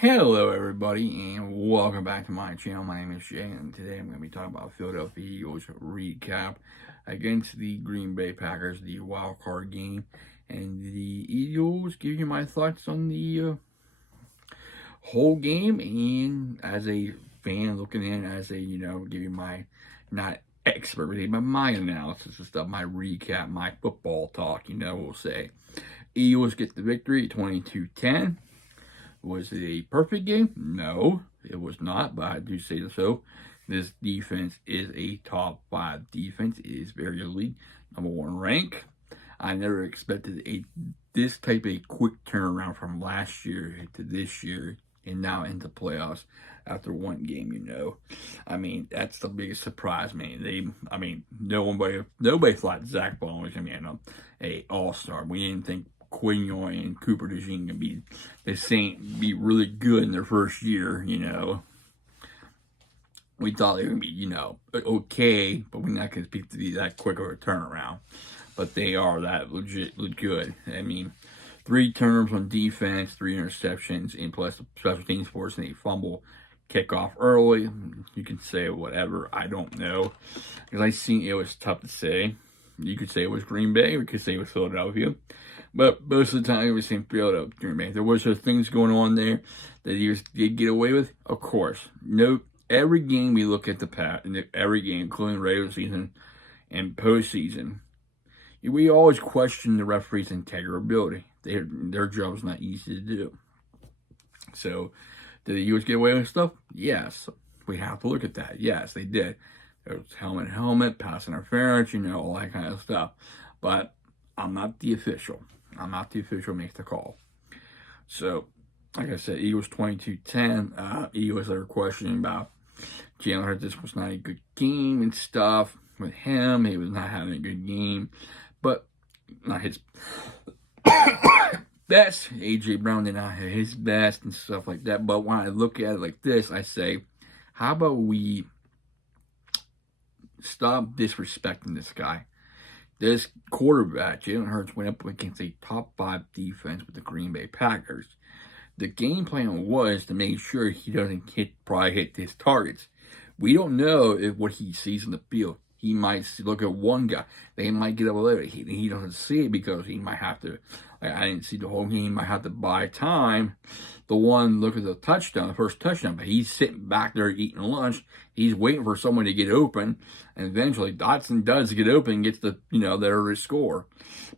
Hello, everybody, and welcome back to my channel. My name is Jay, and today I'm going to be talking about Philadelphia Eagles recap against the Green Bay Packers, the wild card game. And the Eagles, give you my thoughts on the whole game, and as a fan looking in, as a, give you my, not expert, but my analysis and stuff, my recap, my football talk, we'll say. Eagles get the victory, 22-10. Was it a perfect game? No, it was not, but I do say so. This defense is a top 5 defense. It is very elite, number 1 rank. I never expected this type of quick turnaround from last year to this year and now into playoffs after one game. I mean, that's the biggest surprise, man. Nobody thought Zach Ball was gonna be a all-star. We didn't think Quignon and Cooper DeJean can be really good in their first year. We thought they were gonna be, okay, but we're not gonna be that quick of a turnaround. But they are that legit good. I mean, 3 turnovers on defense, 3 interceptions, and plus the special teams forcing a fumble kickoff early. You can say whatever. I don't know. Because I seen it was tough to say. You could say it was Green Bay, or you could say it was Philadelphia. But most of the time, it was in Philadelphia, Green Bay. There was things going on there that he did get away with. Of course. No, every game we look at the past, every game, including regular season and postseason, we always question the referee's integrity. Their job is not easy to do. So, did the Eagles get away with stuff? Yes. We have to look at that. Yes, they did. There was helmet, pass interference, all that kind of stuff. But I'm not the official. I'm not the official who makes the call. So, like I said, Eagles 22-10. Eagles are questioning about Jalen Hurts. This was not a good game and stuff with him. He was not having a good game. But not his best. A.J. Brown did not have his best and stuff like that. But when I look at it like this, I say, how about we stop disrespecting this guy? This quarterback, Jalen Hurts, went up against a top 5 defense with the Green Bay Packers. The game plan was to make sure he doesn't probably hit his targets. We don't know what he sees in the field. He might look at one guy. They might get up later. He doesn't see it because he might have to. I didn't see the whole game. He might have to buy time. The one look at the touchdown, the first touchdown, but he's sitting back there eating lunch. He's waiting for someone to get open, and eventually Dotson does get open and gets their score.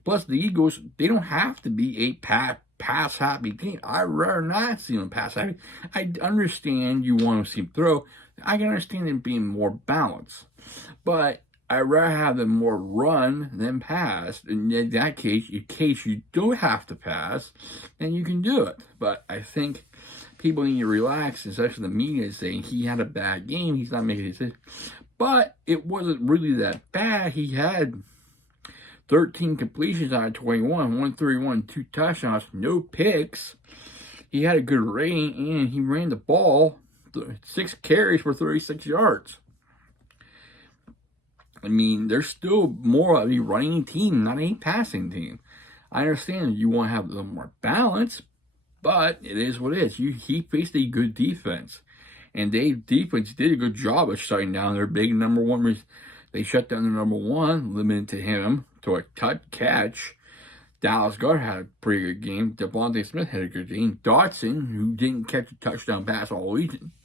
Plus, the Eagles, they don't have to be a pass happy team. I'd rather not see them pass happy. I understand you want to see them throw. I can understand them being more balanced. But I'd rather have them more run than pass. And in that case, in case you don't have to pass, then you can do it. But I think people need to relax, especially the media saying he had a bad game. He's not making a decision. But it wasn't really that bad. He had 13 completions out of 21, 131, 2 touchdowns, no picks. He had a good rating, and he ran the ball 6 carries for 36 yards. I mean, there's still more of a running team, not a passing team. I understand you want to have a little more balance, but it is what it is. He faced a good defense, and defense did a good job of shutting down their big number 1. They shut down their number 1, limited to him to a catch. Dallas Goedert had a pretty good game. Devontae Smith had a good game. Dotson, who didn't catch a touchdown pass all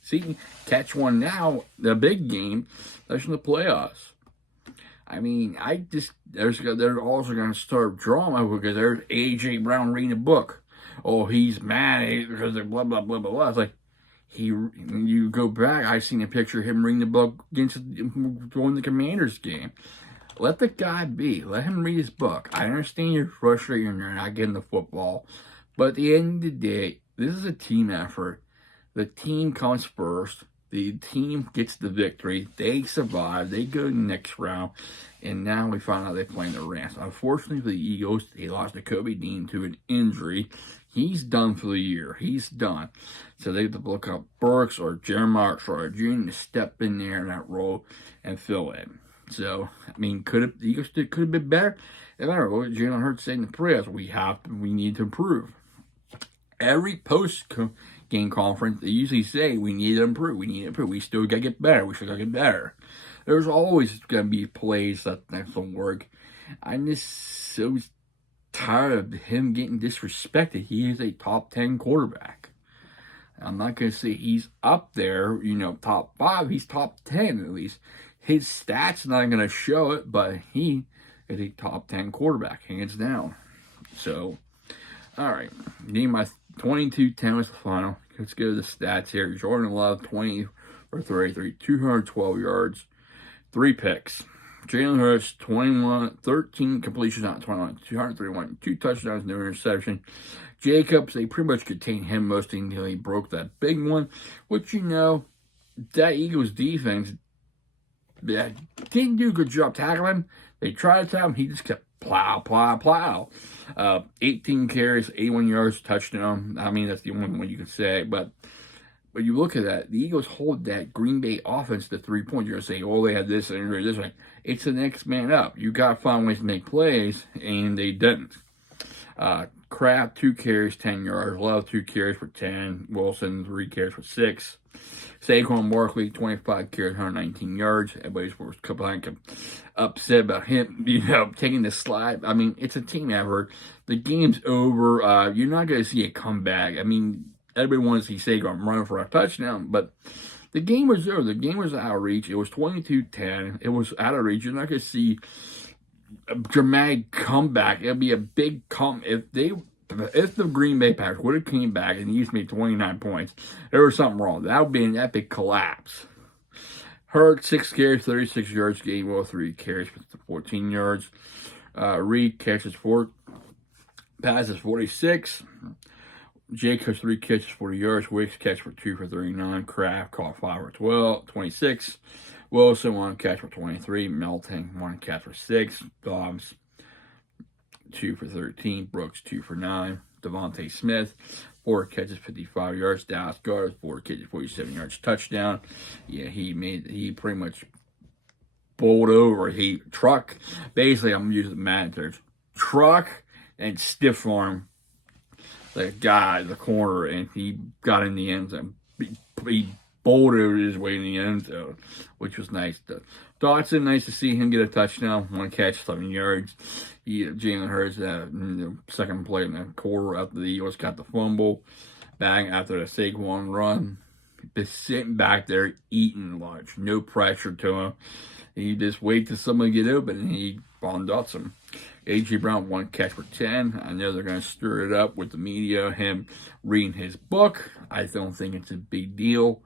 season, catch one now, the big game. That's in the playoffs. I mean, they're also going to start drama because there's A.J. Brown reading a book. Oh, he's mad because of blah, blah, blah, blah, blah. It's like, when you go back, I've seen a picture of him reading the book during the Commanders game. Let the guy be. Let him read his book. I understand you're frustrated and you're not getting the football. But at the end of the day, this is a team effort. The team comes first. The team gets the victory. They survive. They go to the next round. And now we find out they're playing the Rams. Unfortunately for the Eagles, they lost Nakobe Dean to an injury. He's done for the year. He's done. So they have to look up Burks or Jeremiah Troy Jr. to step in there in that role and fill in. So, I mean, the Eagles could have been better. If I remember what Jalen Hurts said in the press, we need to improve. Every post-game post-game conference, they usually say, we need to improve, we still got to get better, There's always going to be plays that don't work. I'm just so tired of him getting disrespected. He is a top 10 quarterback. I'm not going to say he's up there, top 5. He's top 10 at least. His stats not going to show it, but he is a top 10 quarterback, hands down. So, all right. Game my 22-10 was the final. Let's go to the stats here. Jordan Love, 20 for 33, 212 yards, 3 picks. Jalen Hurts, 13 completions, not 21, 231, 2 touchdowns, no interception. Jacobs, they pretty much contained him most until he broke that big one, which, that Eagles defense didn't do a good job tackling him. They tried to tackle him, he just kept plow. 18 carries, 81 yards, touchdown. I mean, that's the only one you can say, but you look at that, the Eagles hold that Green Bay offense to 3 points. You're going to say, oh, they had this and this way. It's the next man up. You got to find ways to make plays, and they didn't. Kraft, 2 carries, 10 yards. Love, 2 carries for 10. Wilson, 3 carries for 6. Saquon Barkley, 25 carries, 119 yards. Everybody's upset about him, taking the slide. I mean, it's a team effort. The game's over. You're not going to see a comeback. I mean, everybody wants to see Saquon running for a touchdown, but the game was over. The game was out of reach. It was 22-10. It was out of reach. You're not going to see a dramatic comeback. It'll be a big if the Green Bay Packers would have came back and used made 29 points, there was something wrong. That would be an epic collapse. Hurts, 6 carries, 36 yards. Gainwell, 3 carries for 14 yards. Reed catches 4 passes, 46. Jacobs, 3 catches, 40 yards. Wicks catch for 2 for 39. Kraft caught 5 for 26. Wilson, 1 catch for 23. Melton, 1 catch for 6. Dobbs, 2 for 13. Brooks, 2 for 9. Devontae Smith, 4 catches, 55 yards. Dallas Goedert, 4 catches, 47 yards. Touchdown. Yeah, he pretty much bowled over. Basically, I'm using the manager's truck and stiff arm the guy, the corner, and he got in the end zone. He bouldered his way in the end zone, which was nice. Dotson, nice to see him get a touchdown. 1 catch, 7 yards. Jalen Hurts, second play in the quarter after the Eagles got the fumble. Bang after the Saquon run. Just sitting back there eating lunch. No pressure to him. He just wait till somebody get open, and he found Dotson. A.J. Brown, 1 catch for 10. I know they're going to stir it up with the media, him reading his book. I don't think it's a big deal.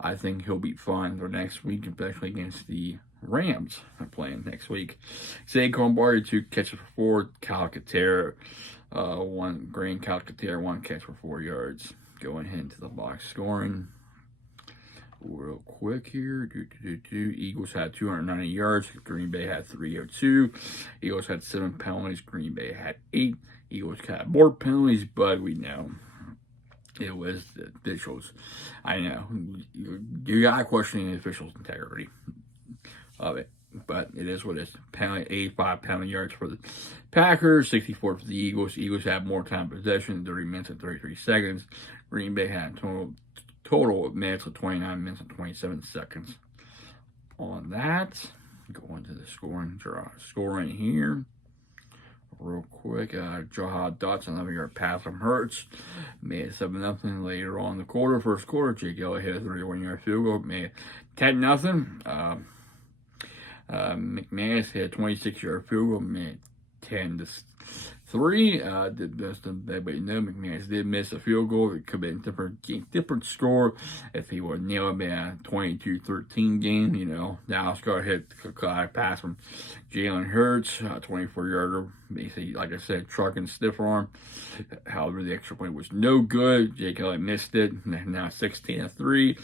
I think he'll be fine for next week, especially against the Rams. They're playing next week. Saquon Barkley, 2 catches for 4. Calcaterra, 1 catch for 4 yards. Going into the box scoring. Real quick here. Eagles had 290 yards. Green Bay had 302. Eagles had 7 penalties. Green Bay had 8. Eagles had more penalties, but we know it was the officials. I know. You got to question the officials' integrity of it, but it is what it is. 85 penalty yards for the Packers, 64 for the Eagles. Eagles had more time possession, 30 minutes and 33 seconds. Green Bay had total of minutes of 29 minutes and 27 seconds. On that, go into the scoring here. Real quick, Jahan Dotson, 11-yard pass from Hurts. Made it 7-0 later on in the quarter. First quarter, Jake Elliott hit a 31-yard field goal. Made it 10-0. McManus hit a 26-yard field goal. Made 10-3. Everybody know McManus did miss a field goal. It could have been a different score if he would nail it a 22-13 game. Dallas Goedert hit a pass from Jalen Hurts, 24-yarder. Basically, like I said, truck and stiff arm. However, the extra point was no good. Jake Elliott missed it. Now 16-3.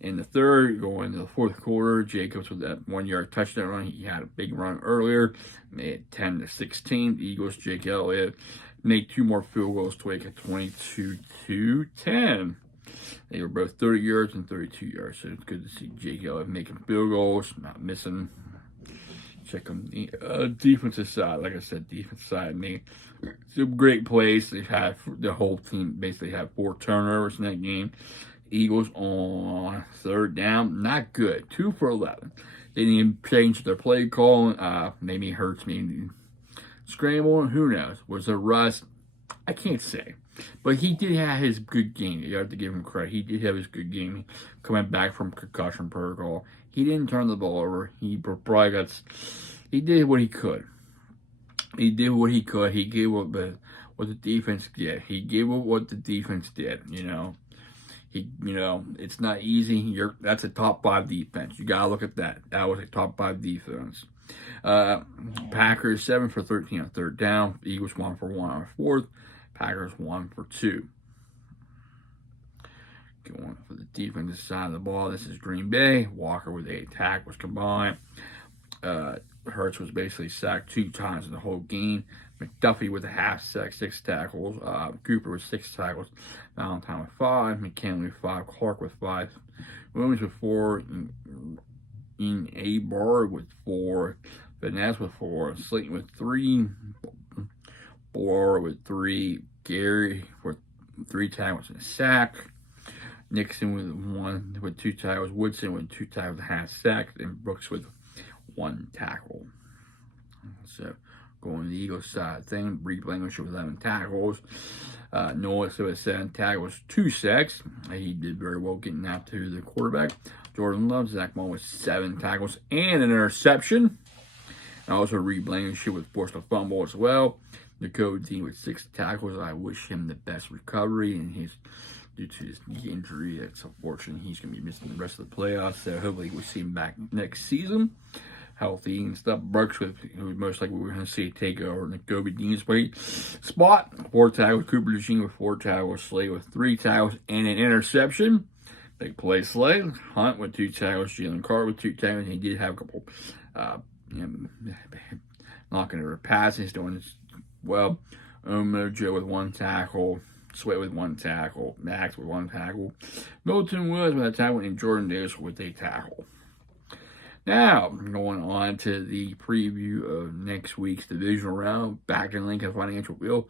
In the third, going into the fourth quarter, Jacobs with that 1-yard touchdown run. He had a big run earlier. Made it 10-16. The Eagles, Jake Elliott, made 2 more field goals to make it 22-10. They were both 30 yards and 32 yards. So it's good to see Jake Elliott making field goals, not missing. check on the defensive side. Like I said, defensive side made some great plays. They had the whole team basically had 4 turnovers in that game. Eagles on third down, not good. 2 for 11. They didn't even change their play call. Maybe it hurts me. Scramble, who knows? Was it rust? I can't say. But he did have his good game. You have to give him credit. He did have his good game coming back from concussion protocol. He didn't turn the ball over. He did what he could. He did what he could. He gave what the defense did. He gave what the defense did. It's not easy. That's a top 5 defense. You gotta look at that. That was a top 5 defense. Packers 7 for 13 on third down. Eagles 1 for 1 on fourth. Packers 1 for 2. Going for the defensive side of the ball. This is Green Bay. Walker with 8 tackles combined. Hurts was basically sacked 2 times in the whole game. McDuffie with a half sack, 6 tackles. Cooper with 6 tackles. Valentine with 5. McKinley with 5. Clark with 5. Williams with 4. In A. Bar with 4. Vaness with 4. Slayton with 3. Bohr with 3. Gary with 3 tackles and a sack. Nixon with 2 tackles. Woodson with 2 tackles and a half sack. And Brooks with 1 tackle. So going to the Eagles side thing, Reed Blankenship with 11 tackles. Noah with 7 tackles, 2 sacks. He did very well getting out to the quarterback. Jordan Love, Zach Moore with 7 tackles and an interception. And also Reed Blankenship with forced a fumble as well. Dakota Dean with 6 tackles. I wish him the best recovery, and due to his knee injury, it's unfortunate he's going to be missing the rest of the playoffs. So hopefully we'll see him back next season, healthy and stuff. Brooks who most likely we're going to see take over Dakota Dean's spot. 4 tackles. Cooper DeJean with 4 tackles. Slay with 3 tackles and an interception. Big play Slay. Hunt with 2 tackles. Jalen Carter with 2 tackles. He did have a couple knocking over passes, doing this well. Joe with 1 tackle. Sweat with 1 tackle. Max with 1 tackle. Milton Woods with a tackle. And Jordan Davis with a tackle. Now, going on to the preview of next week's divisional round back in Lincoln Financial Field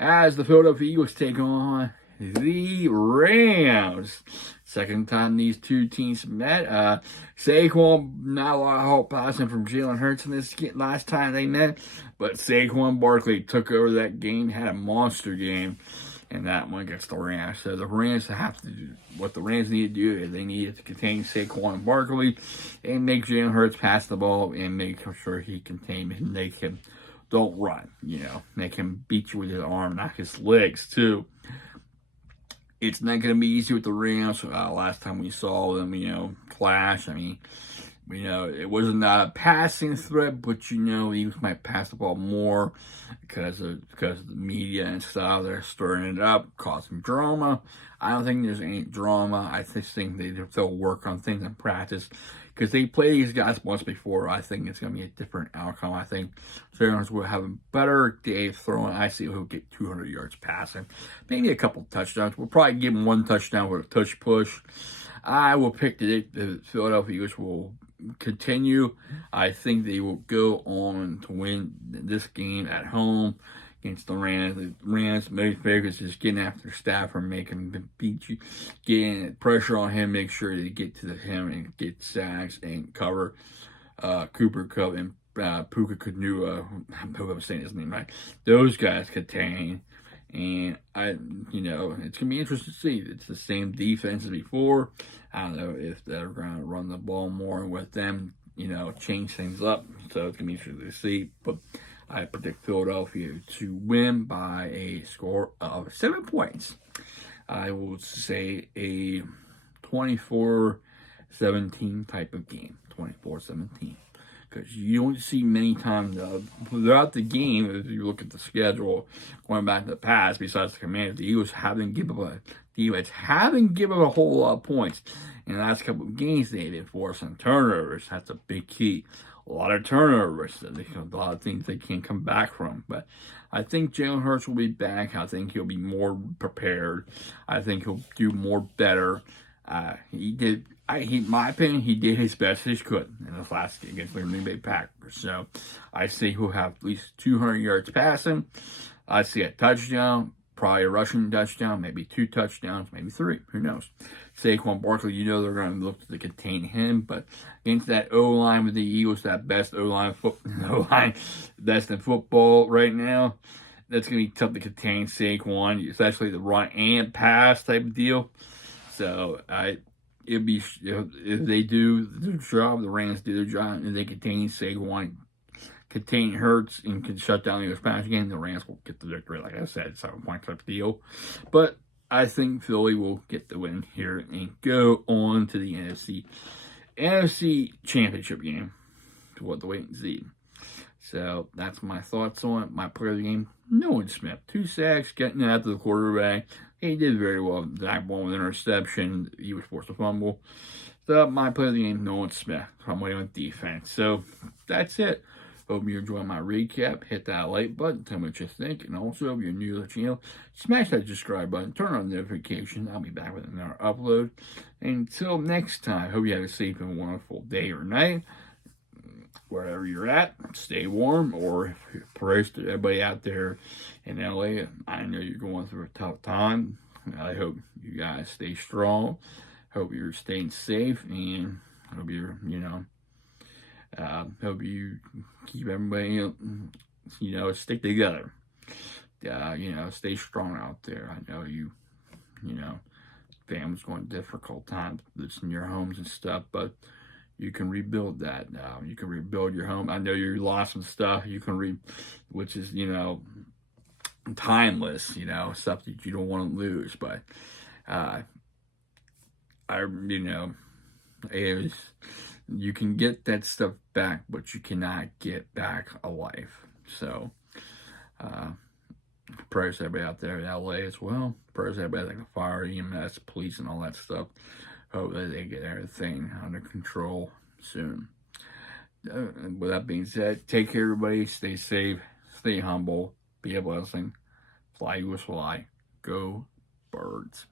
as the Philadelphia Eagles take on the Rams. Second time these two teams met. Saquon, not a lot of help passing from Jalen Hurts in this last time they met, but Saquon Barkley took over that game, had a monster game, and that one against the Rams. So the Rams have to do what the Rams need to do is they need to contain Saquon and Barkley and make Jalen Hurts pass the ball and make sure he contain and make him don't run. Make him beat you with his arm, not his legs too. It's not going to be easy with the Rams. Last time we saw them, clash. It wasn't not a passing threat, but the Eagles might pass the ball more because of the media and stuff. They're stirring it up, causing drama. I don't think there's any drama. I just think they'll work on things in practice because they played these guys once before. I think it's going to be a different outcome. I think Sarah's will have a better day throwing. I see he'll get 200 yards passing, maybe a couple touchdowns. We'll probably give him 1 touchdown with a touch push. I will pick the Philadelphia Eagles will continue. I think they will go on to win this game at home against the Rams. The Rams, Mary Vegas is getting after Stafford, making him beat you, getting pressure on him, make sure they get to him and get sacks and cover Cooper Kupp and Puka Kanua. I hope I'm saying his name right. Those guys contain. And it's gonna be interesting to see. It's the same defense as before. I don't know if they're gonna run the ball more with them, change things up. So it's gonna be interesting to see. But I predict Philadelphia to win by a score of 7 points. I will say a 24-17 type of game. 24-17. Because you don't see many times throughout the game, if you look at the schedule, going back to the past, besides the Commanders, the Eagles haven't given up a whole lot of points. In the last couple of games, they've been forcing turnovers. That's a big key. A lot of turnovers. A lot of things they can't come back from. But I think Jalen Hurts will be back. I think he'll be more prepared. I think he'll do more better. He did my opinion, he did his best as he could in this last game against the Green Bay Packers. So I say he'll have at least 200 yards passing. I see a touchdown, probably a rushing touchdown, maybe 2 touchdowns, maybe 3. Who knows? Saquon Barkley, they're going to look to contain him, but against that O-line with the Eagles, that best O-line, best in football right now, that's going to be tough to contain Saquon, especially the run and pass type of deal. So it'd be if they do their job, the Rams do their job, and they contain Saquon, contain Hurts, and can shut down the Eagles' pass game, the Rams will get the victory. Like I said, 7-point type deal. But I think Philly will get the win here and go on to the NFC Championship game. To what the wait and see. So that's my thoughts on it. My player of the game, Nolan Smith. 2 sacks, getting it after the quarterback. He did very well. Zach Ball with interception. He was forced to fumble. So my player of the game, Nolan Smith. I'm waiting on defense. So that's it. Hope you enjoy my recap. Hit that like button. Tell me what you think. And also, if you're new to the channel, smash that subscribe button. Turn on notifications. I'll be back with another upload. Until next time, hope you have a safe and wonderful day or night. Wherever you're at, stay warm, or prayers to everybody out there in LA. I know you're going through a tough time. I hope you guys stay strong. Hope you're staying safe, and hope you're, hope you keep everybody, stick together. Stay strong out there. I know family's going difficult times, in your homes and stuff, but you can rebuild that now. You can rebuild your home. I know you lost some stuff. You can which is, timeless, stuff that you don't want to lose. But, you can get that stuff back, but you cannot get back a life. So, prayers to everybody out there in LA as well. Prayers to everybody like the fire, EMS, police, and all that stuff. Hope that they get everything under control soon. With that being said, take care, everybody. Stay safe. Stay humble. Be a blessing. Fly, Eagles, fly. Go, Birds.